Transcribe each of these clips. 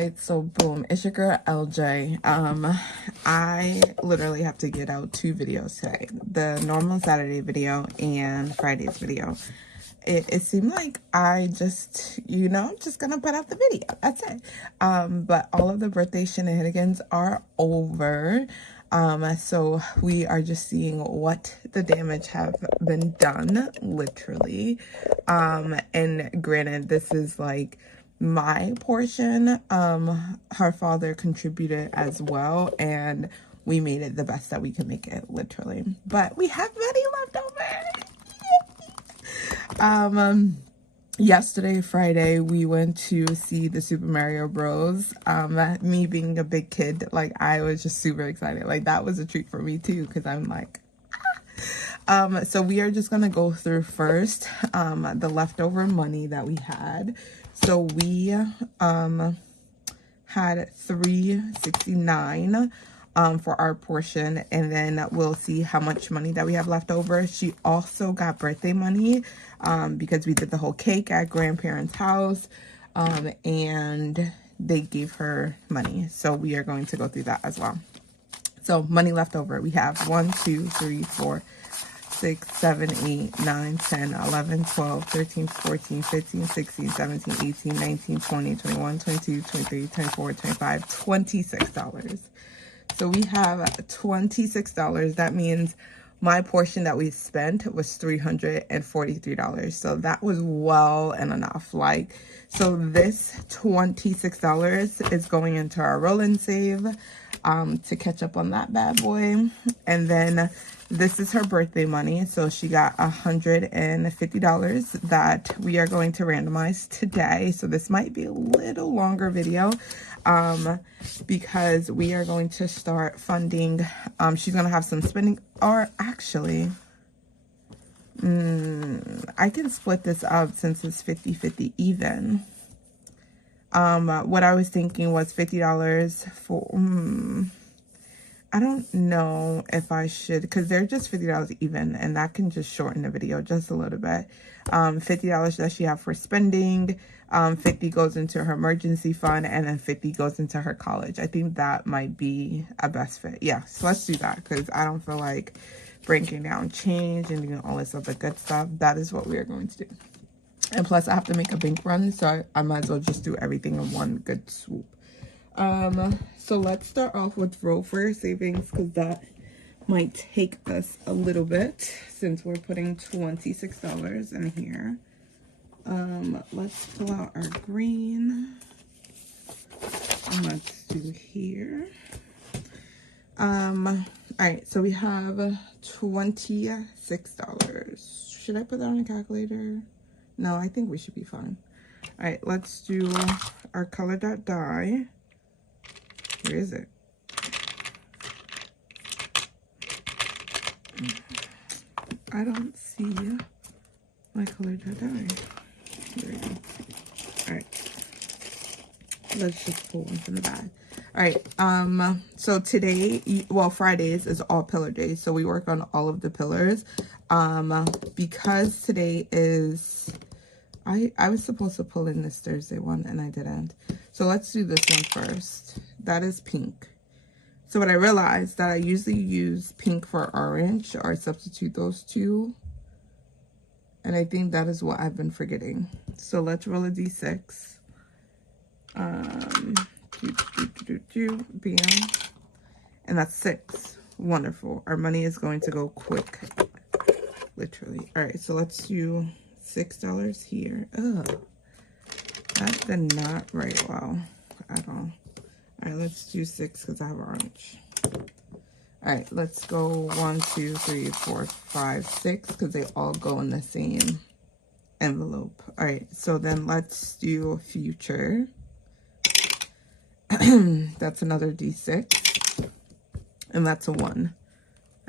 right, so boom, it's your girl LJ. I literally have to get out 2 videos today, the normal Saturday video and Friday's video. It seemed like I just, just gonna put out the video, that's it. But all of the birthday shenanigans are over. So we are just seeing what the damage have been done, literally. And granted, this is like my portion. Her father contributed as well, and we made it the best that we could make it, literally. But we have money left over. Yesterday, Friday, we went to see the Super Mario Bros. Me being a big kid, like, I was just super excited. Like, that was a treat for me too, because I'm like, so we are just gonna go through first the leftover money that we had. So we had $369 for our portion, and then we'll see how much money that we have left over. She also got birthday money because we did the whole cake at grandparents' house, and they gave her money, so we are going to go through that as well. So money left over, we have 1 2 3 4 6 7 8 9 10 11 12 13 14 15 16 17 18 19 20 21 22 23 24 25 $26. So we have $26. That means my portion that we spent was $343. So that was well and enough. Like, so this $26 is going into our roll and save to catch up on that bad boy. And then this is her birthday money. So she got $150 that we are going to randomize today. So this might be a little longer video because we are going to start funding. She's going to have some spending, or actually, I can split this up since it's 50-50 even. What I was thinking was $50 for, I don't know if I should, because they're just $50 even, and that can just shorten the video just a little bit. $50 that she have for spending, 50 goes into her emergency fund, and then 50 goes into her college. I think that might be a best fit. Yeah, so let's do that, because I don't feel like breaking down change and doing all this other good stuff. That is what we are going to do. And plus, I have to make a bank run, so I might as well just do everything in one good swoop. So let's start off with roll for your savings, because that might take us a little bit since we're putting $26 in here. Let's pull out our green, and let's do here. All right, so we have $26. Should I put that on a calculator? No, I think we should be fine. All right, let's do our color dot die. Where is it? I don't see my color dot die. There we go. All right, let's just pull one from the bag. All right, so today, well, Fridays is all pillar days, so we work on all of the pillars. Because today is, I was supposed to pull in this Thursday one, and I didn't. So let's do this one first. That is pink. So what I realized that I usually use pink for orange, or substitute those two. And I think that is what I've been forgetting. So let's roll a d6. Bam. And that's 6. Wonderful. Our money is going to go quick. Literally. All right, so let's do $6 here. Ugh. That did not write well at all. All right, let's do 6 because I have orange. All right, let's go 1, 2, 3, 4, 5, 6 because they all go in the same envelope. All right, so then let's do future. That's another D6. And that's a 1.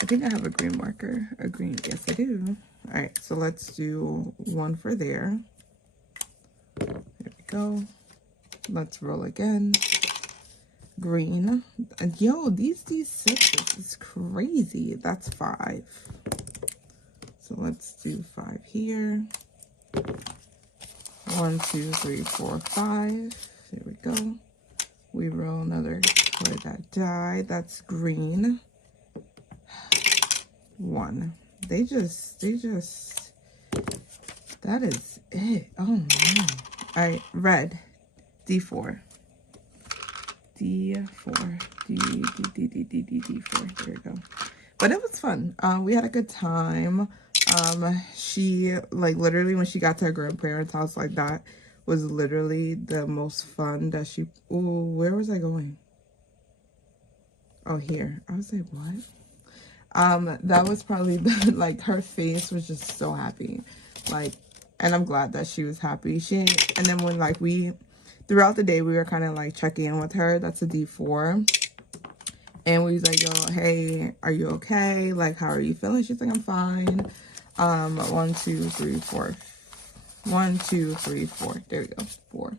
I think I have a green marker. A green, yes I do. All right, so let's do 1 for there. There we go. Let's roll again. Green. And yo, these D6s is crazy. That's 5. So let's do 5 here. 1, 2, 3, 4, 5. There we go. We roll another for that die. That's green. 1. They just, that is it. Oh no. All right, red. D4. D4. D4. There we go. But it was fun. We had a good time. She, like, literally when she got to her grandparents' house, like, that was literally the most fun that she... Ooh, where was I going? Oh, here. I was like, what? That was probably, like, her face was just so happy. Like, and I'm glad that she was happy. And then when, like, throughout the day, we were kind of, like, checking in with her. That's a D4. And we was like, yo, hey, are you okay? Like, how are you feeling? She's like, I'm fine. 1, 2, 3, 4. 1, 2, 3, 4. There we go. 4.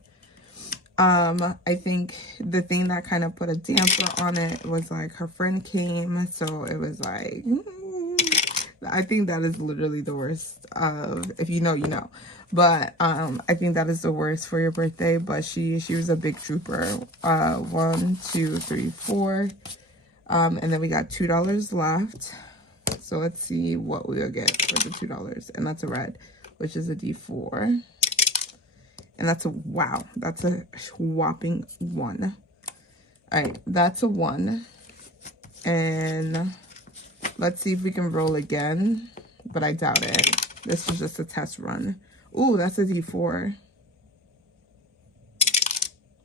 I think the thing that kind of put a damper on it was, like, her friend came. So it was like, I think that is literally the worst of, if you know, you know. But I think that is the worst for your birthday. But she was a big trooper. 1, 2, 3, 4. And then we got $2 left. So let's see what we'll get for the $2. And that's a red, which is a D4. And that's a, wow, that's a whopping 1. All right, that's a 1. And let's see if we can roll again. But I doubt it. This is just a test run. Ooh, that's a D4.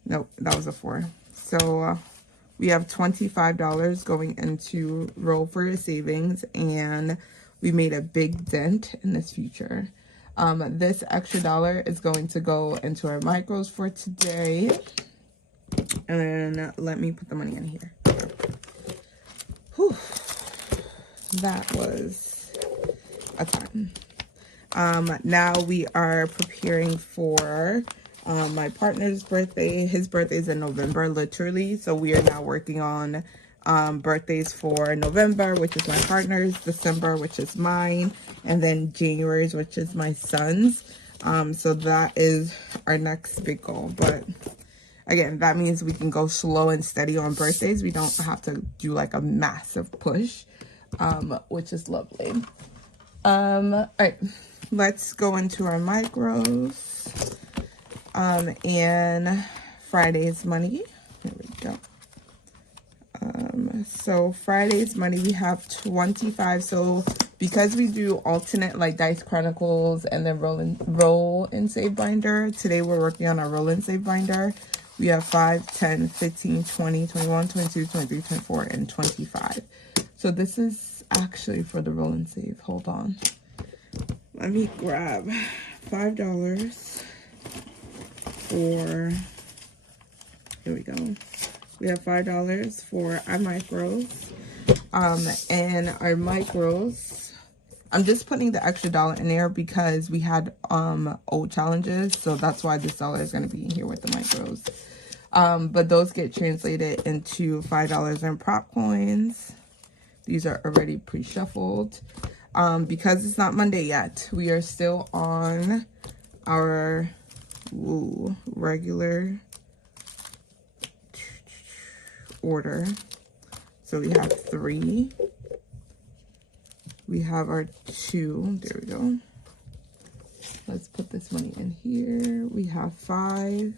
Nope, that was a 4. So we have $25 going into roll for your savings, and we made a big dent in this future. This extra dollar is going to go into our micros for today. And then let me put the money in here. Whew. That was a time. Now we are preparing for my partner's birthday. His birthday is in November, literally. So we are now working on birthdays for November, which is my partner's, December, which is mine, and then January's, which is my son's. So that is our next big goal. But again, that means we can go slow and steady on birthdays. We don't have to do like a massive push, which is lovely. All right, let's go into our micros. And Friday's money. Here we go. So Friday's money, we have 25. So because we do alternate like Dice Chronicles and then roll and save binder, today we're working on our roll and save binder. We have 5, 10, 15, 20, 21, 22, 23, 24, and 25. So this is actually for the roll and save. Hold on. Let me grab $5 for, here we go. We have $5 for our micros. And our micros, I'm just putting the extra dollar in there because we had old challenges. So that's why this dollar is going to be in here with the micros. But those get translated into $5 in prop coins. These are already pre-shuffled. Because it's not Monday yet, we are still on our regular order. So we have 3. We have our 2. There we go. Let's put this money in here. We have 5.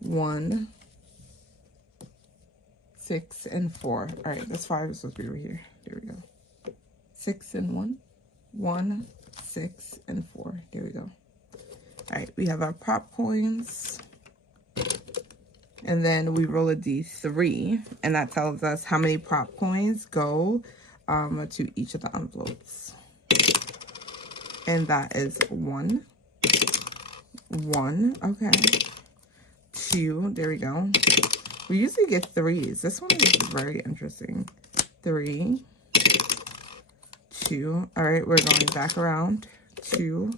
1. 6 and 4. All right, that's 5 is supposed to be over here. There we go. 6 and 1. 1, 6, and 4. There we go. All right, we have our prop coins. And then we roll a D3, and that tells us how many prop coins go to each of the envelopes. And that is 1. 1, okay. 2, there we go. We usually get 3s. This one is very interesting. 3, 2. All right, we're going back around. 2.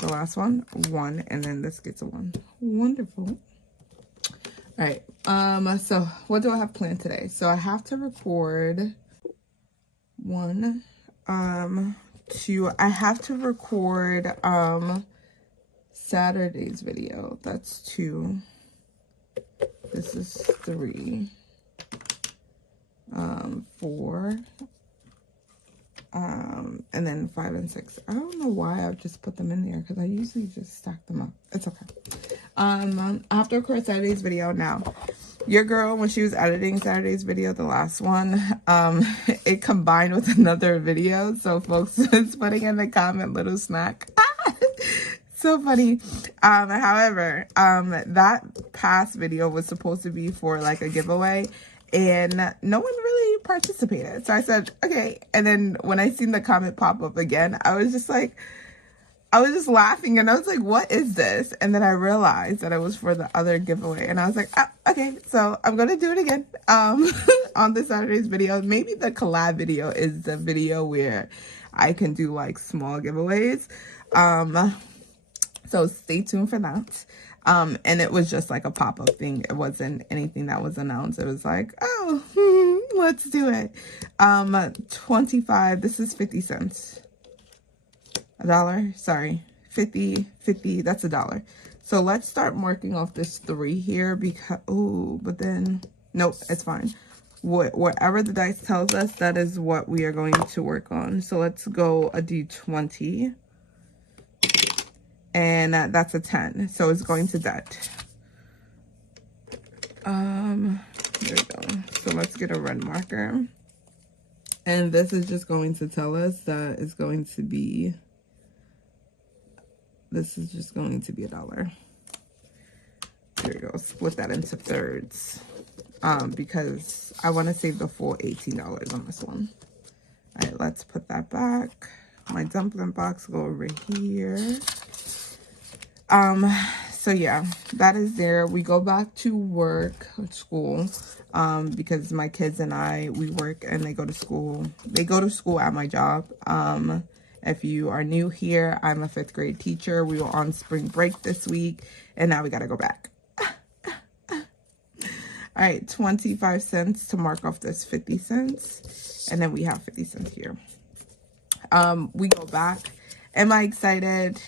The last one, 1, and then this gets a 1. Wonderful. All right. So what do I have planned today? So I have to record 1, 2. I have to record Saturday's video. That's 2. This is 3. 4. And then 5 and 6. I don't know why I've just put them in there because I usually just stack them up. It's okay. After of course Saturday's video. Now, your girl, when she was editing Saturday's video, the last one, it combined with another video. So folks was putting in the comment little snack. So funny. However, that past video was supposed to be for like a giveaway, and no one really participated. So I said, okay. And then when I seen the comment pop up again, I was just laughing, and I was like, what is this? And then I realized that it was for the other giveaway, and I was like, oh, okay, so I'm gonna do it again on the Saturday's video. Maybe the collab video is the video where I can do like small giveaways. So stay tuned for that. And it was just like a pop-up thing. It wasn't anything that was announced. It was like, oh, let's do it. 25, this is 50 cents. $1, sorry, 50, that's $1. So let's start marking off this 3 here because, oh, but then, nope, it's fine. Whatever the dice tells us, that is what we are going to work on. So let's go a D20. And that's a 10. So it's going to debt. There we go. So let's get a red marker. And this is just going to tell us that it's going to be, this is just going to be $1. There we go. Split that into thirds. Because I want to save the full $18 on this one. All right, let's put that back. My dumpling box go over here. So yeah, that is there. We go back to work, school, because my kids and I, we work and they go to school. They go to school at my job. If you are new here, I'm a 5th grade teacher. We were on spring break this week, and now we got to go back. All right, 25 cents to mark off this 50 cents. And then we have 50 cents here. We go back. Am I excited?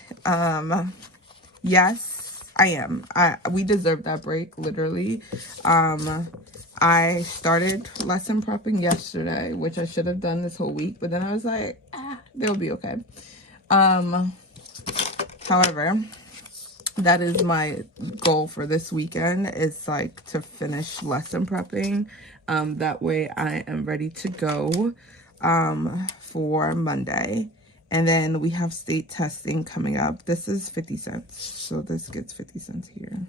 Yes, I am. We deserve that break, literally. I started lesson prepping yesterday, which I should have done this whole week, but then I was like, they'll be okay. However, that is my goal for this weekend, is like to finish lesson prepping. That way I am ready to go for Monday. And then we have state testing coming up. This is 50 cents. So this gets 50 cents here.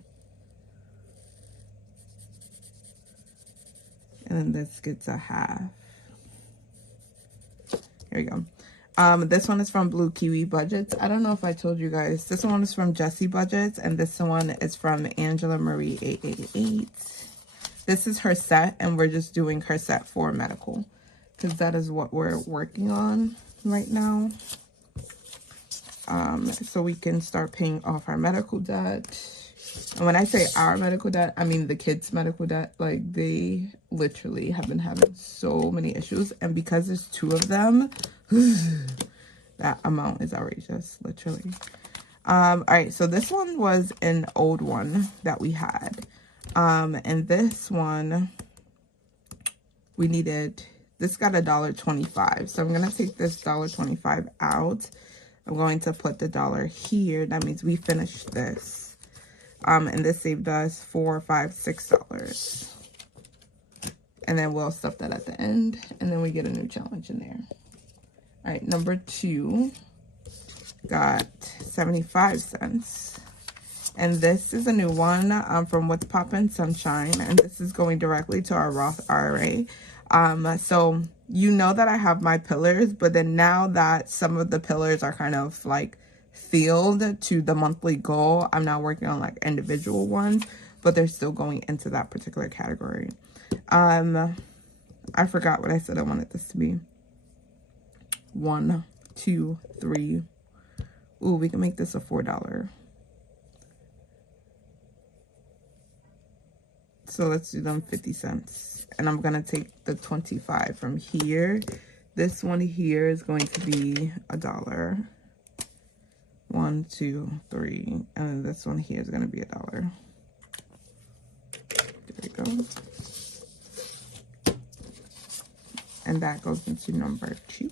And then this gets a half. Here we go. This one is from Blue Kiwi Budgets. I don't know if I told you guys. This one is from Jessie Budgets. And this one is from Angela Marie 888. This is her set. And we're just doing her set for medical. Because that is what we're working on right now, so we can start paying off our medical debt. And when I say our medical debt, I mean the kids' medical debt. Like, they literally have been having so many issues, and because there's 2 of them, that amount is outrageous, literally. All right, so this one was an old one that we had, and this one we needed. This got $1.25. So I'm going to take this $1.25 out. I'm going to put the $1 here. That means we finished this. And this saved us $4, $5, $6. And then we'll stuff that at the end. And then we get a new challenge in there. All right, number 2 got 75 cents. And this is a new one from What's Poppin' Sunshine. And this is going directly to our Roth IRA. So you know that I have my pillars, but then now that some of the pillars are kind of like filled to the monthly goal, I'm now working on like individual ones, but they're still going into that particular category. I forgot what I said I wanted this to be. 1, 2, 3. Ooh, we can make this a $4. So let's do them 50 cents. And I'm going to take the 25 from here. This one here is going to be $1. 1, 2, 3, and then this one here is going to be $1. There we go. And that goes into number 2.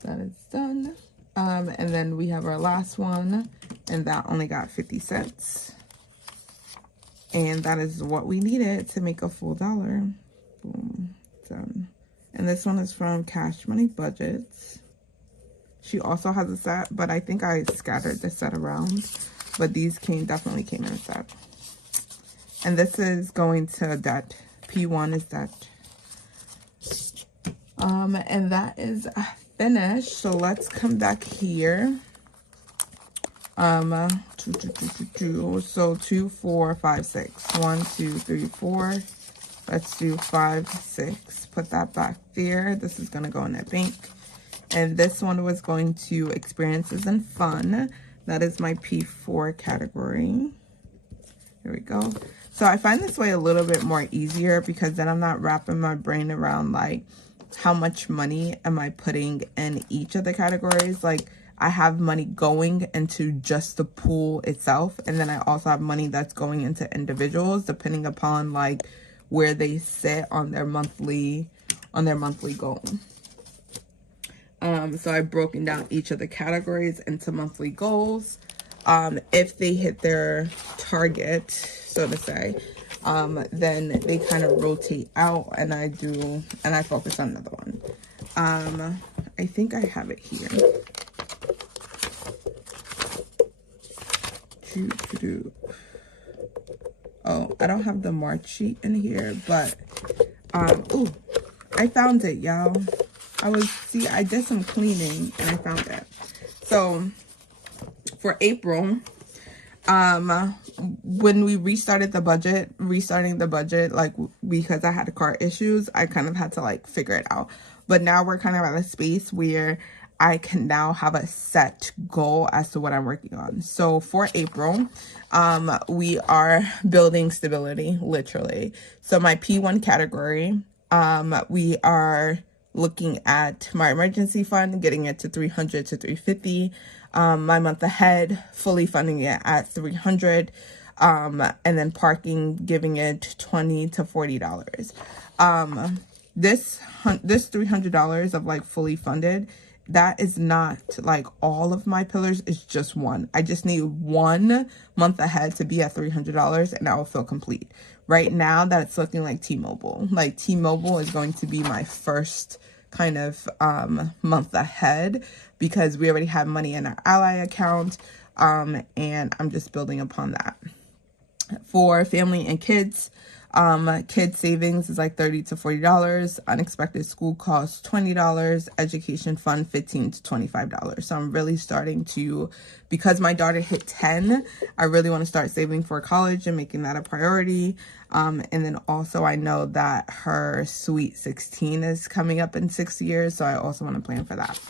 That is done. And then we have our last one, and that only got 50 cents. And that is what we needed to make a full $1. Boom, done. And this one is from Cash Money Budgets. She also has a set, but I think I scattered the set around. But these definitely came in a set. And this is going to debt. P1 is debt. And that is finished. So let's come back here. So 2, 4, 5, 6. 1, 2, 3, 4. Let's do 5, 6. Put that back there. This is gonna go in that bank. And this one was going to experiences and fun. That is my P4 category. Here we go. So I find this way a little bit more easier because then I'm not wrapping my brain around like how much money am I putting in each of the categories. Like I have money going into just the pool itself, and then I also have money that's going into individuals depending upon like where they sit on their monthly goal. So I've broken down each of the categories into monthly goals. If they hit their target, so to say, then they kind of rotate out, and I focus on another one. I think I have it here. Oh, I don't have the March sheet in here, but ooh, I found it, y'all. I did some cleaning and I found it. So for April, when we restarting the budget, like because I had car issues, I kind of had to like figure it out. But now we're kind of at a space where I can now have a set goal as to what I'm working on. So for April, we are building stability, literally. So my P1 category, we are looking at my emergency fund, getting it to 300 to 350. My month ahead, fully funding it at 300. And then parking, giving it $20 to $40. This $300 of like fully funded, that is not like all of my pillars, it's just one. I just need 1 month ahead to be at $300 and I will feel complete. Right now that's looking like T-Mobile. Like T-Mobile is going to be my first kind of month ahead because we already have money in our Ally account, and I'm just building upon that. For family and kids, kids savings is like $30 to $40. Unexpected school costs $20. Education fund $15 to $25. So I'm really starting to, because my daughter hit 10, I really want to start saving for college and making that a priority. And then also I know that her sweet 16 is coming up in 6 years, so I also want to plan for that.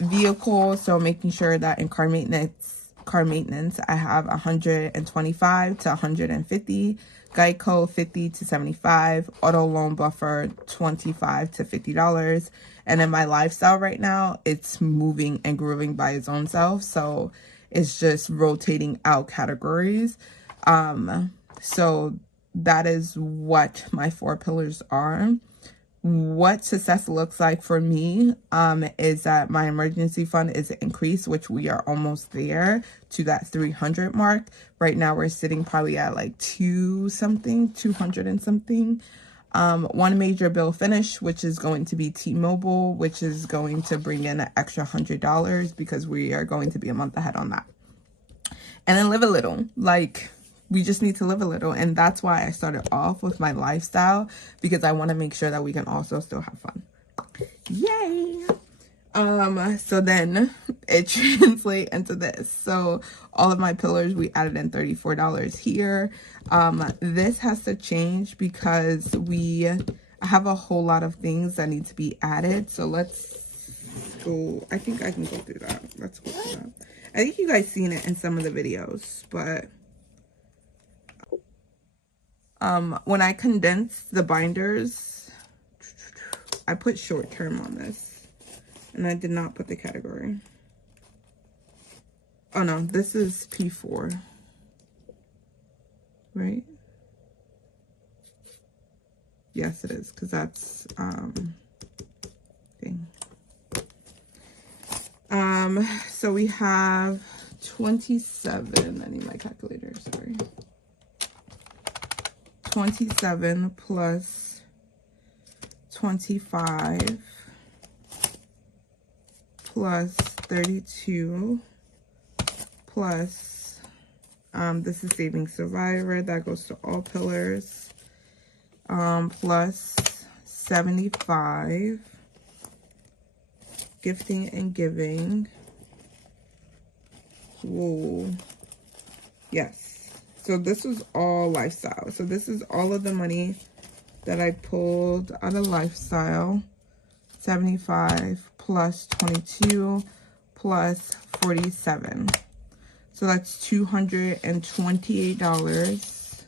Vehicle, so making sure that in car maintenance I have 125 to 150. Geico 50 to 75, auto loan buffer $25 to $50. And then my lifestyle right now, it's moving and grooving by its own self, so it's just rotating out categories. So that is what my 4 pillars are. What success looks like for me is that my emergency fund is increased, which we are almost there to that 300 mark. Right now we're sitting probably at like 200 and something. 1 major bill finish, which is going to be T-Mobile, which is going to bring in an extra $100 because we are going to be a month ahead on that. And then live a little, like we just need to live a little. And that's why I started off with my lifestyle, because I want to make sure that we can also still have fun. Yay. So then it translates into this. So all of my pillars, we added in $34 here. This has to change because I have a whole lot of things that need to be added. So let's go. I think I can go through that. Let's go through that. I think you guys seen it in some of the videos, but when I condensed the binders, I put short term on this. And I did not put the category. Oh no, this is P4. Right? Yes, it is, because that's thing. So we have 27. I need my calculator, sorry. 27 plus 25 plus 32 plus, this is Saving Survivor, that goes to all pillars, plus 75, Gifting and Giving. Whoa. Yes. So this was all lifestyle. So this is all of the money that I pulled out of lifestyle. 75 plus 22 plus 47. So that's $228.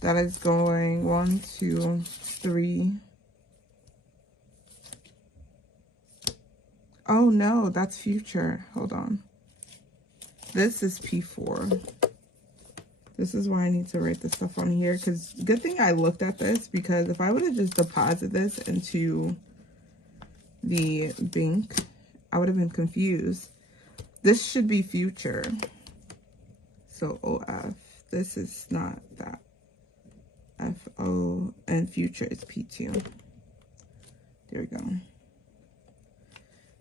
That is going 1, 2, 3. Oh no, that's future. Hold on. This is P4. This is why I need to write the stuff on here, because good thing I looked at this, because if I would have just deposited this into the bank, I would have been confused. This should be future. So OF. This is not that. FO and future is P2. There we go.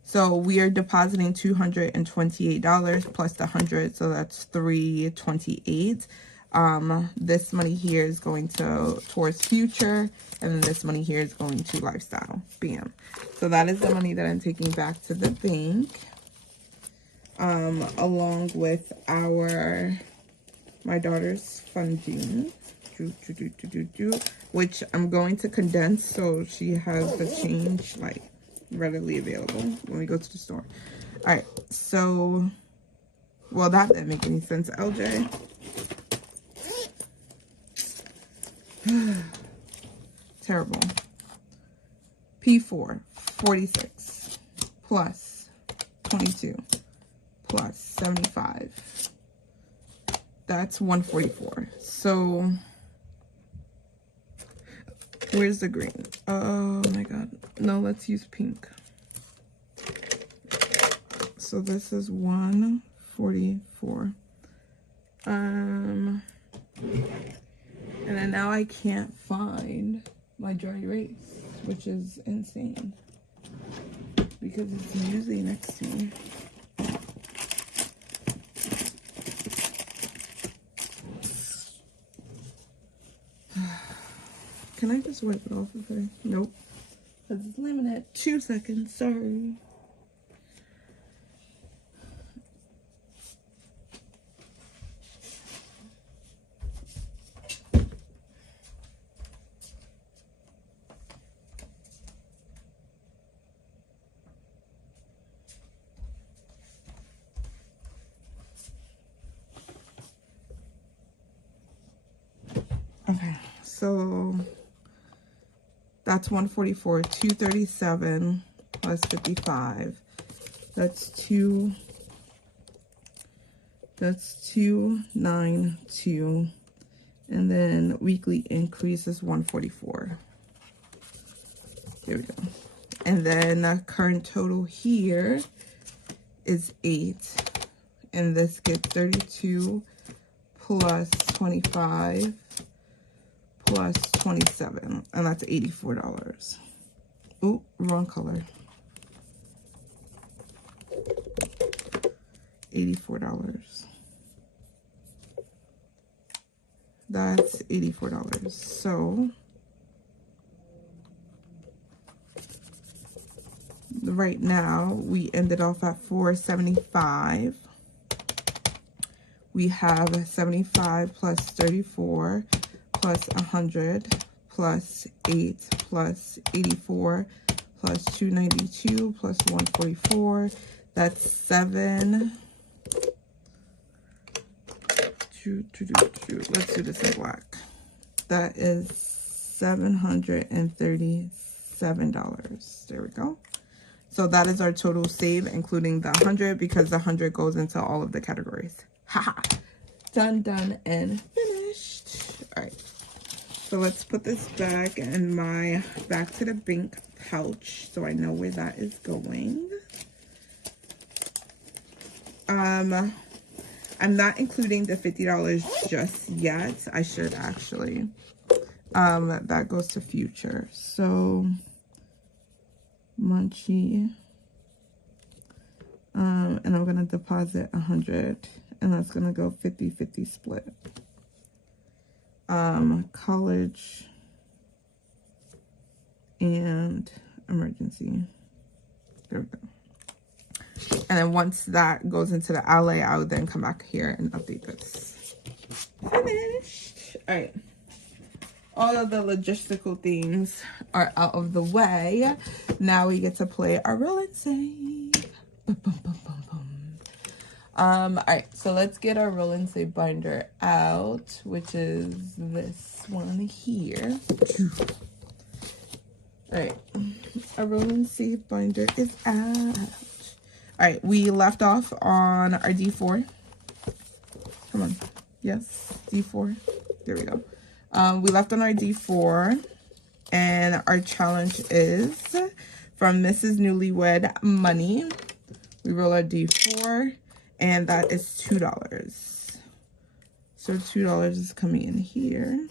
So we are depositing $228 plus the 100, so that's $328. This money here is going towards future, and then this money here is going to lifestyle. Bam. So that is the money that I'm taking back to the bank, along with my daughter's funding, which I'm going to condense so she has the change like readily available when we go to the store. All right, so, well, that didn't make any sense, LJ. Terrible. P4, 46 plus 22 plus 75. That's 144. So where's the green? Oh my god. No, let's use pink. So this is 144. And then now I can't find my dry erase, which is insane because it's usually next to me. Can I just wipe it off of her? Nope. Because it's limited. 2 seconds. Sorry. Okay. So that's 144, 237 plus 55. That's 292. And then weekly increase is 144. There we go. And then current total here is 8. And this gets 32 plus 25 plus 27, and that's $84. Ooh, wrong color. $84. That's $84. So right now we ended off at $475. We have 75 plus 34 plus 100 plus 8 plus 84 plus 292 plus 144. That's 7. Let's do this in black. That is $737. There we go. So that is our total save, including the 100, because the 100 goes into all of the categories. Haha. Done, done, and finished. All right. So let's put this back in my back to the bank pouch so I know where that is going. I'm not including the $50 just yet. I should actually. That goes to future. So Munchie. And I'm gonna deposit 100, and that's gonna go 50-50 split. College and emergency. There we go. And then once that goes into the outlay, I would then come back here and update this. Finished. All right. All of the logistical things are out of the way. Now we get to play our roll and save. Boom, boom, boom, boom, boom. All right, so let's get our roll and save binder out, which is this one here. All right, our roll and save binder is out. All right, we left off on our D4. Come on. Yes, D4. There we go. We left on our D4, and our challenge is from Mrs. Newlywed Money. We roll our D4, and that is $2. So $2 is coming in here.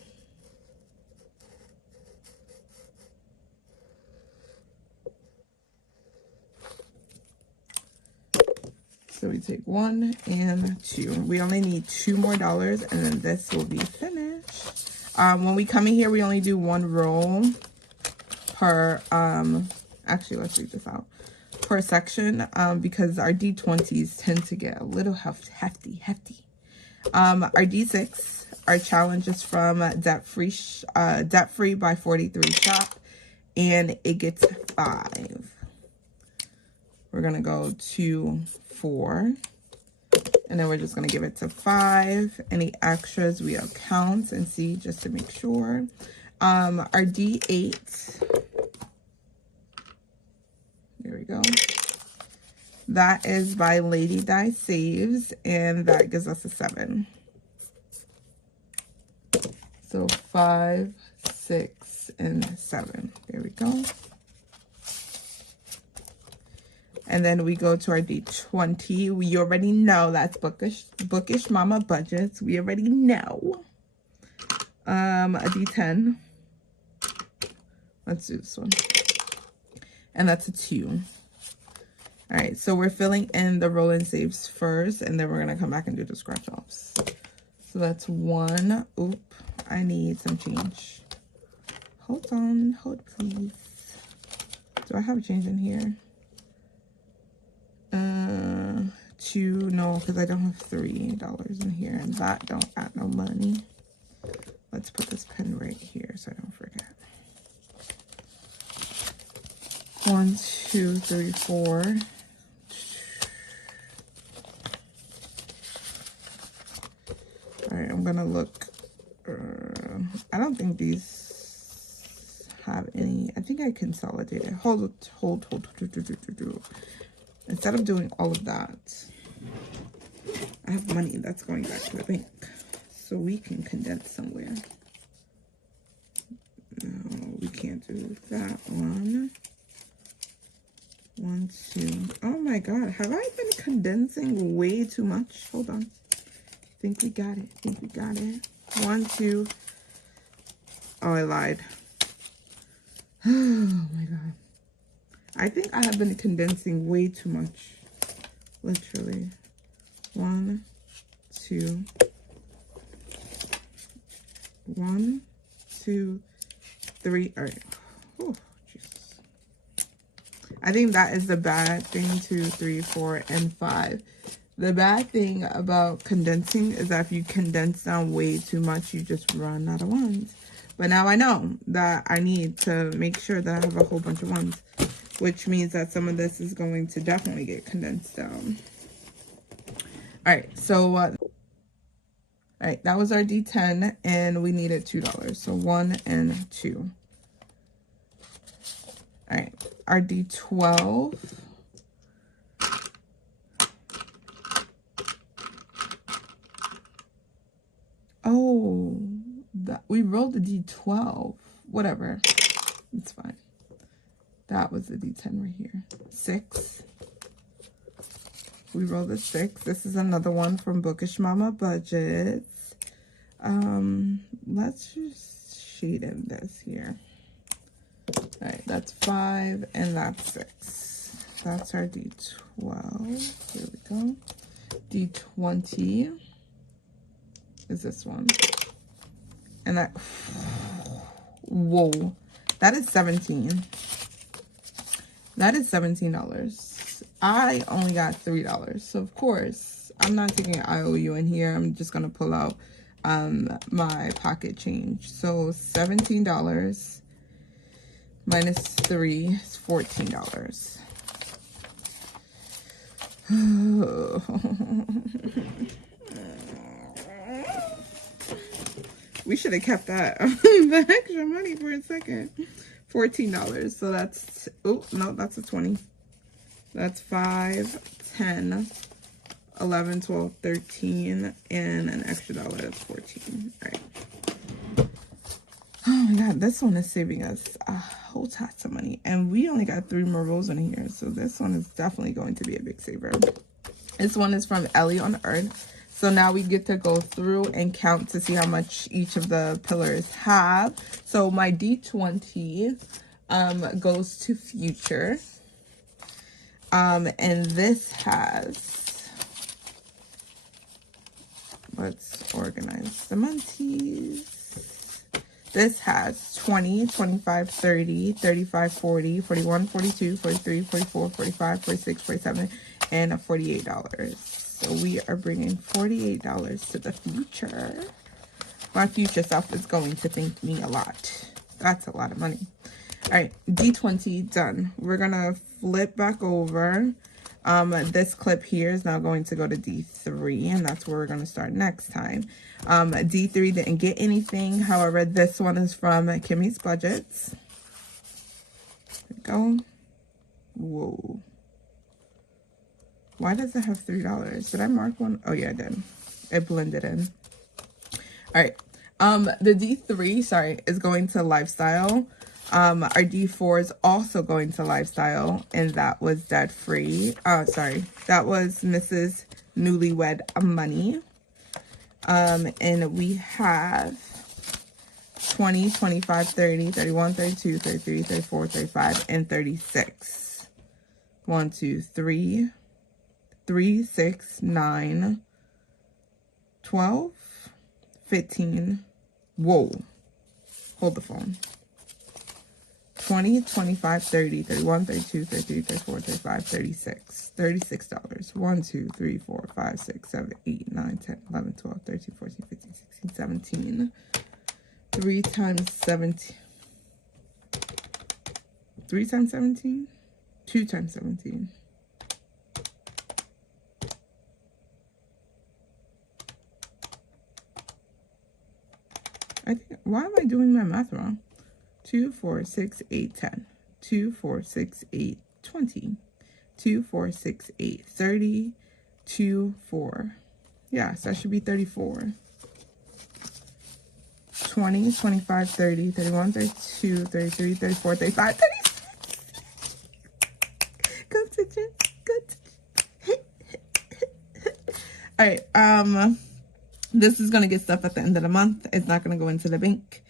So we take 1 and 2. We only need $2 more, and then this will be finished. When we come in here, we only do 1 roll per, actually, let's read this out, per section, because our D20s tend to get a little hefty. Our D6, our challenge is from Debt Free by 43 Shop, and it gets 5. We're gonna go to 4, and then we're just gonna give it to 5. Any extras we'll count and see just to make sure. Our D8, there we go. That is by Lady Di Saves, and that gives us a 7. So 5, 6, and 7. There we go. And then we go to our D20. We already know that's bookish mama budgets. We already know. A D10. Let's do this one. And that's a 2. All right, so we're filling in the roll and saves first, and then we're gonna come back and do the scratch offs. So that's 1. Oop, I need some change. Hold on, hold please. Do I have change in here? 2, no, because I don't have $3 in here, and that don't add no money. Let's put this pen right here so I don't forget. 1, 2, 3, 4. All right, I'm gonna look. I don't think these have any. I think I consolidated. Hold. Instead of doing all of that, I have money that's going back to the bank, so we can condense somewhere. No, we can't do that one. 1, 2. Oh my God, have I been condensing way too much? Hold on. Think we got it. 1, 2. Oh, I lied. Oh my God. I think I have been condensing way too much. Literally. 1, 2. 1, 2, 3. All right. Oh, Jesus. I think that is the bad thing. 2, 3, 4, and 5. The bad thing about condensing is that if you condense down way too much, you just run out of ones. But now I know that I need to make sure that I have a whole bunch of ones, which means that some of this is going to definitely get condensed down. All right, so all right, that was our D10, and we needed $2. So 1 and 2. All right, our D12. Oh, we rolled the D12. Whatever. It's fine. That was the D10 right here. 6. We rolled a 6. This is another one from Bookish Mama Budgets. Let's just shade in this here. All right, that's 5 and that's 6. That's our D12. Here we go. D20 is this one. And that, whoa, that is 17. That is $17. I only got $3. So of course, I'm not taking an IOU in here. I'm just gonna pull out my pocket change. So $17 minus 3 is $14. We should have kept that the extra money for a second. $14. So that's, oh no, that's a 20. That's 5, 10, 11, 12, 13, and an extra dollar. That's 14. All right. Oh my god, this one is saving us a whole ton of money, and we only got 3 more rolls in here, so this one is definitely going to be a big saver. This one is from Ellie on Earth. So now we get to go through and count to see how much each of the pillars have. So my D20 goes to Future. And this has, let's organize the Munties. This has 20, 25, 30, 35, 40, 41, 42, 43, 44, 45, 46, 47, and $48. So we are bringing $48 to the future. My future self is going to thank me a lot. That's a lot of money. All right, D20 done. We're gonna flip back over. This clip here is now going to go to D3, and that's where we're gonna start next time. D3 didn't get anything. However, this one is from Kimmy's Budgets. There we go. Whoa. Why does it have $3? Did I mark one? Oh yeah, I did. It blended in. All right. The D3, sorry, is going to Lifestyle. Our D4 is also going to Lifestyle, and that was Debt Free. Sorry, that was Mrs. Newlywed Money. And we have 20, 25, 30, 31, 32, 33, 34, 35, and 36. 1, 2, 3, 3, 6, 9, 12, 15. Whoa. Hold the phone. 20, 25, 30, 31, 32, 33, 34, 35, 36. $36. 1, 2, 3, 4, 5, 6, 7, 8, 9, 10, 11, 12, 13, 14, 15, 16, 17. 3 times 17. 3 times 17? 2 times 17. I think, why am I doing my math wrong? 2, 4, 6, 8, 10. 2, 4, 6, 8, 20. 2, 4, 6, 8, 30. 2, 4. Yeah, so that should be 34. 20, 25, 30, 31, 32, 33, 34, 35, 36. Go to Jen. Go to Jen. All right, this is going to get stuff at the end of the month. It's not going to go into the bank.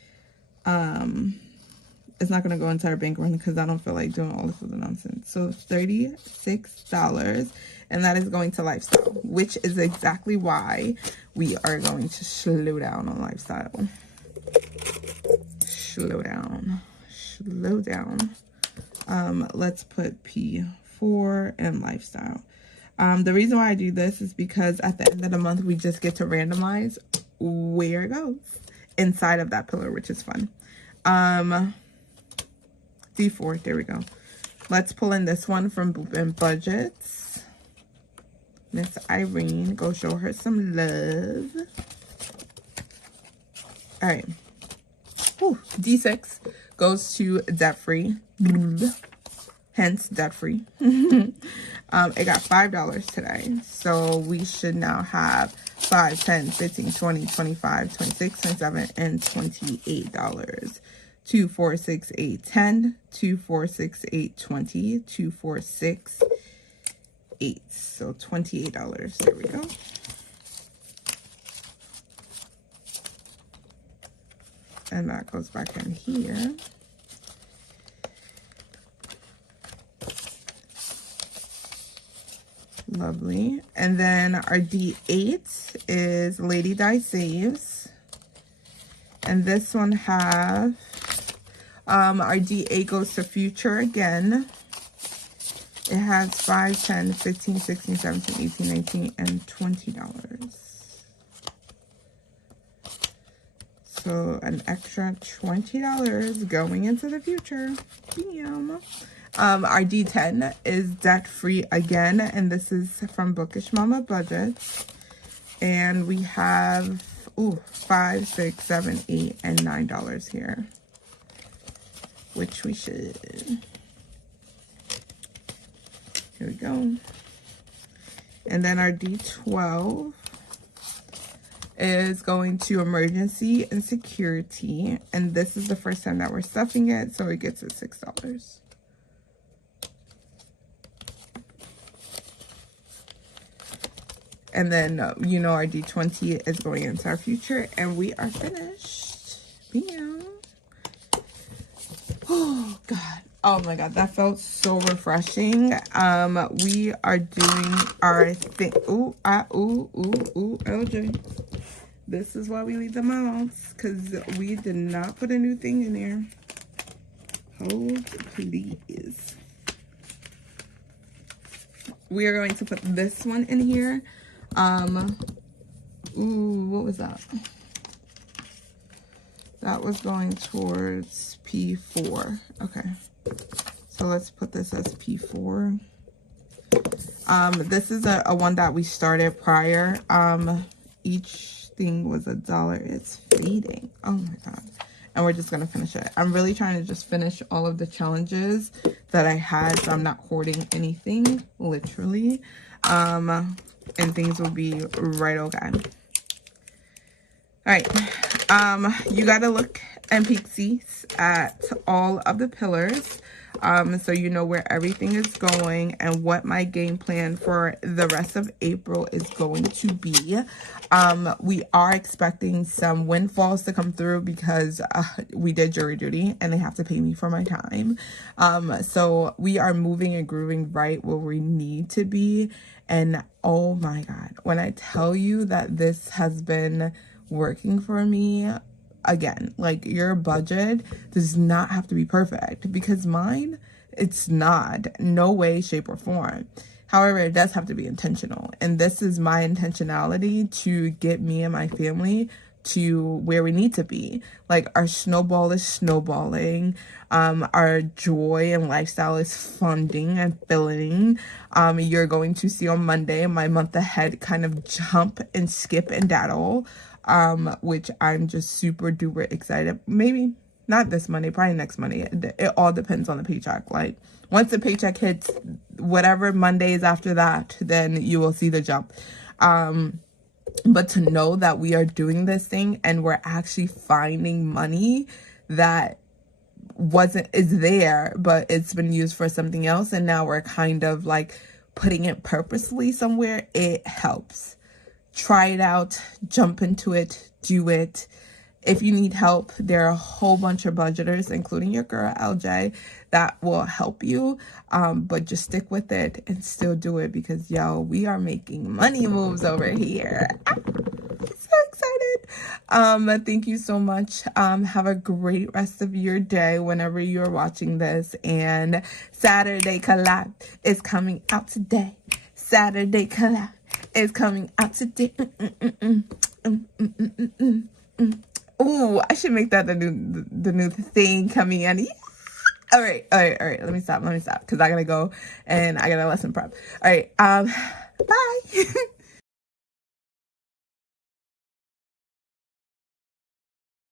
It's not going to go into our bank run because I don't feel like doing all this other nonsense. So $36, and that is going to Lifestyle, which is exactly why we are going to slow down on Lifestyle. Slow down. Slow down. Let's put P4 and Lifestyle. The reason why I do this is because at the end of the month, we just get to randomize where it goes inside of that pillar, which is fun. D4, there we go. Let's pull in this one from Boop Budgets. Miss Irene, go show her some love. All right. Whew. D6 goes to Debt Free. hence debt-free. It got $5 today. So we should now have 5, 10, 15, 20, 25, 26, 27, and $28. 2, 4, 6, 8, 10, 2, 4, 6, 8, 20, 2, 4, 6, 8. So $28. There we go. And that goes back in here. Lovely. And then our D8 is Lady Di Saves. And this one have our D8 goes to Future again. It has 5, 10, 15, 16, 17, 18, 19, and $20. So an extra $20 going into the future. Bam. Our D10 is debt-free again, and this is from Bookish Mama Budgets. And we have 5, 6, 7, 8, and $9 here, which we should. Here we go. And then our D12 is going to Emergency and Security, and this is the first time that we're stuffing it, so it gets us $6. And then, our D20 is going into our future, and we are finished. Bam. Oh, God. Oh, my God. That felt so refreshing. We are doing our thing. Ooh, LJ. This is why we leave them out, because we did not put a new thing in there. Hold, please. We are going to put this one in here. What was that? That was going towards P4. Okay. So let's put this as P4. This is a one that we started prior. Each thing was $1. It's fading. Oh my God. And we're just going to finish it. I'm really trying to just finish all of the challenges that I had, so I'm not hoarding anything, literally. And things will be right okay. All right. You got to look and peek at all of the pillars. So you know where everything is going and what my game plan for the rest of April is going to be. We are expecting some windfalls to come through because we did jury duty and they have to pay me for my time. So we are moving and grooving right where we need to be. And oh my God, when I tell you that this has been working for me, again, like, your budget does not have to be perfect, because mine, it's not. No way, shape, or form. However, it does have to be intentional. And this is my intentionality to get me and my family to where we need to be. Like, our snowball is snowballing. Our joy and lifestyle is funding and filling. You're going to see on Monday my month ahead kind of jump and skip and daddle. Which I'm just super duper excited. Maybe not this Monday, probably next Monday. It all depends on the paycheck. Like, once the paycheck hits, whatever Mondays after that, then you will see the jump. But to know that we are doing this thing and we're actually finding money that is there, but it's been used for something else, and now we're kind of like putting it purposely somewhere, it helps. Try it out, jump into it, do it. If you need help, there are a whole bunch of budgeters, including your girl LJ, that will help you. But just stick with it and still do it, because yo, we are making money moves over here. I'm so excited. Thank you so much. Have a great rest of your day whenever you're watching this. And Saturday Collab is coming out today. Saturday Collab is coming out today. Oh, I should make that the new thing coming in. Yeah. All right. Let me stop, because I gotta go and I got a lesson prep. All right. Bye.